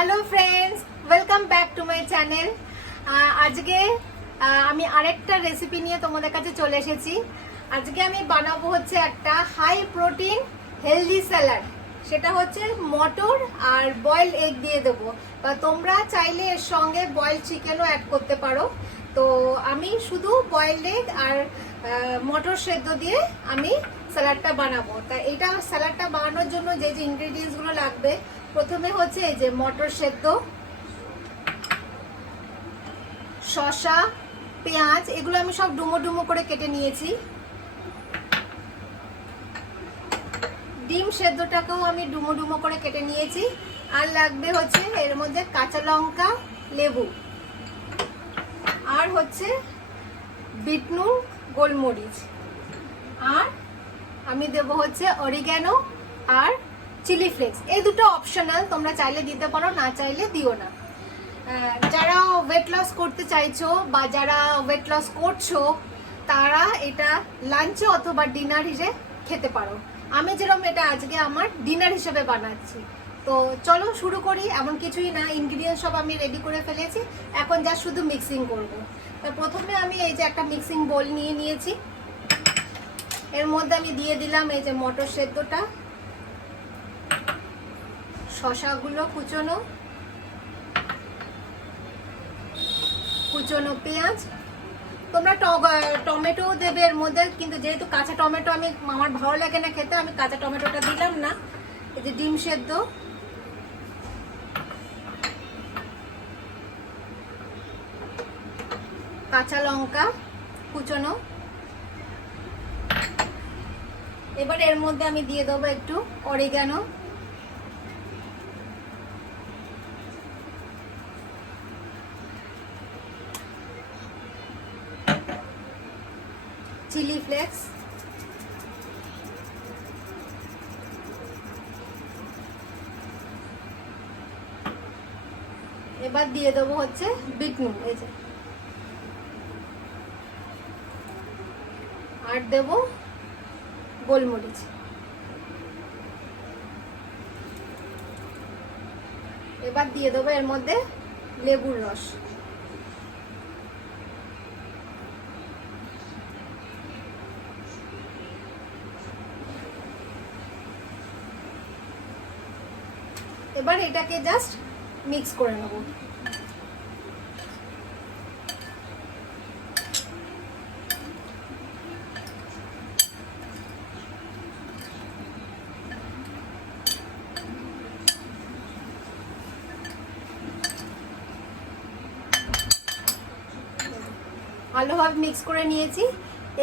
Hello friends, welcome back to my channel. আজকে আমি আরেকটা রেসিপি নিয়ে তোমাদের কাছে চলে এসেছি। আজকে আমি বানাবো হচ্ছে একটা হাই প্রোটিন হেলদি স্যালাড। সেটা হচ্ছে মটর আর বয়েল এগ দিয়ে দেবো, বা তোমরা চাইলে এর সঙ্গে বয়েল চিকেনও অ্যাড করতে পারো। তো আমি শুধু বয়েল এগ আর মটর সেদ্ধ দিয়ে আমি স্যালাডটা বানাবো। তা এটা স্যালাডটা বানানোর জন্য যে যে ইনগ্রেডিয়েন্টসগুলো লাগবে, প্রথমে হচ্ছে এই যে মটর সেদ্ধ, শসা, পেঁয়াজ, এগুলো আমি সব ডুমো ডুমো করে কেটে নিয়েছি। ডিম সেদ্ধটাকেও আমি ডুমো ডুমো করে কেটে নিয়েছি। আর লাগবে হচ্ছে এর মধ্যে কাঁচা লঙ্কা, লেবু, আর হচ্ছে বিট নুন, গোলমরিচ, আর আমি দেবো হচ্ছে অরিগ্যানো আর চিলি ফ্লেক্স। এই দুটো অপশনাল, তোমরা চাইলে দিতে পারো, না চাইলে দিও না। যারা ওয়েট লস করতে চাইছো বা যারা ওয়েট লস করছো, তারা এটা লাঞ্চে অথবা ডিনার হিসেবে খেতে পারো। আমি যেরকম এটা আজকে আমার ডিনার হিসেবে বানাচ্ছি। তো চলো শুরু করি। এমন কিছুই না, ইনগ্রিডিয়েন্টস সব আমি রেডি করে ফেলেছি, এখন যা শুধু মিক্সিং করব। তো প্রথমে আমি এই যে একটা মিক্সিং বোল নিয়ে নিয়েছি। এর মধ্যে আমি দিয়ে দিলাম এই যে মটর সেদ্ধটা, শসাগুলো কুচোনো, কুচোনো পেঁয়াজ, তোমরা টমেটো দেবে এর মধ্যে, কিন্তু যেহেতু কাঁচা টমেটো আমি আমার ভালো লাগে না খেতে, আমি কাঁচা টমেটোটা দিলাম না। এই যে ডিম সেদ্ধ, কাঁচা লঙ্কা কুচোনো। এবার এর মধ্যে আমি দিয়ে দেবো একটু অরিগ্যানো, চিলি ফ্লেক্স, এবার দিয়ে দেবো হচ্ছে বিট নুন, এই যে, আর দেবো গোলমরিচ। এবার দিয়ে দেবো এর মধ্যে লেবুর রস। এবার এটাকে জাস্ট মিক্স করে নেব। ভালোভাবে মিক্স করে নিয়েছি।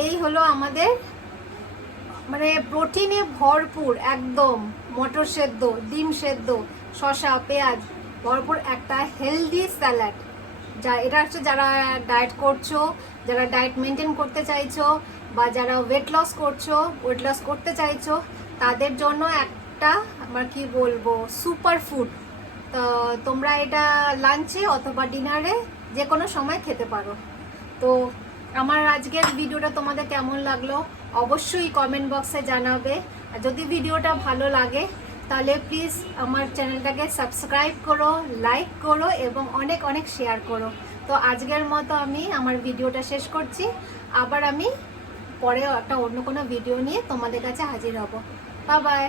এই হলো আমাদের মানে প্রোটিনে ভরপুর একদম মটর সেদ্ধ, ডিম সেদ্ধ, শসা, পেঁয়াজ ভরপুর একটা হেলদি স্যালাড। এটা হচ্ছে যারা ডায়েট করছো, যারা ডায়েট মেনটেন করতে চাইছো, বা যারা ওয়েট লস করছো, ওয়েট লস করতে চাইছো, তাদের জন্য একটা আমার কি বলবো সুপার ফুড। তো তোমরা এটা লাঞ্চে অথবা ডিনারে যে কোনো সময় খেতে পারো। তো আমার আজকের ভিডিওটা তোমাদের কেমন লাগলো অবশ্যই কমেন্ট বক্সে জানাবে। আর যদি ভিডিওটা ভালো লাগে তাহলে প্লিজ আমার চ্যানেলটাকে সাবস্ক্রাইব করো, লাইক করো এবং অনেক অনেক শেয়ার করো। তো আজকের মতো আমি আমার ভিডিওটা শেষ করছি। আবার আমি পরে একটা অন্য কোনো ভিডিও নিয়ে তোমাদের কাছে হাজির হব। Bye bye.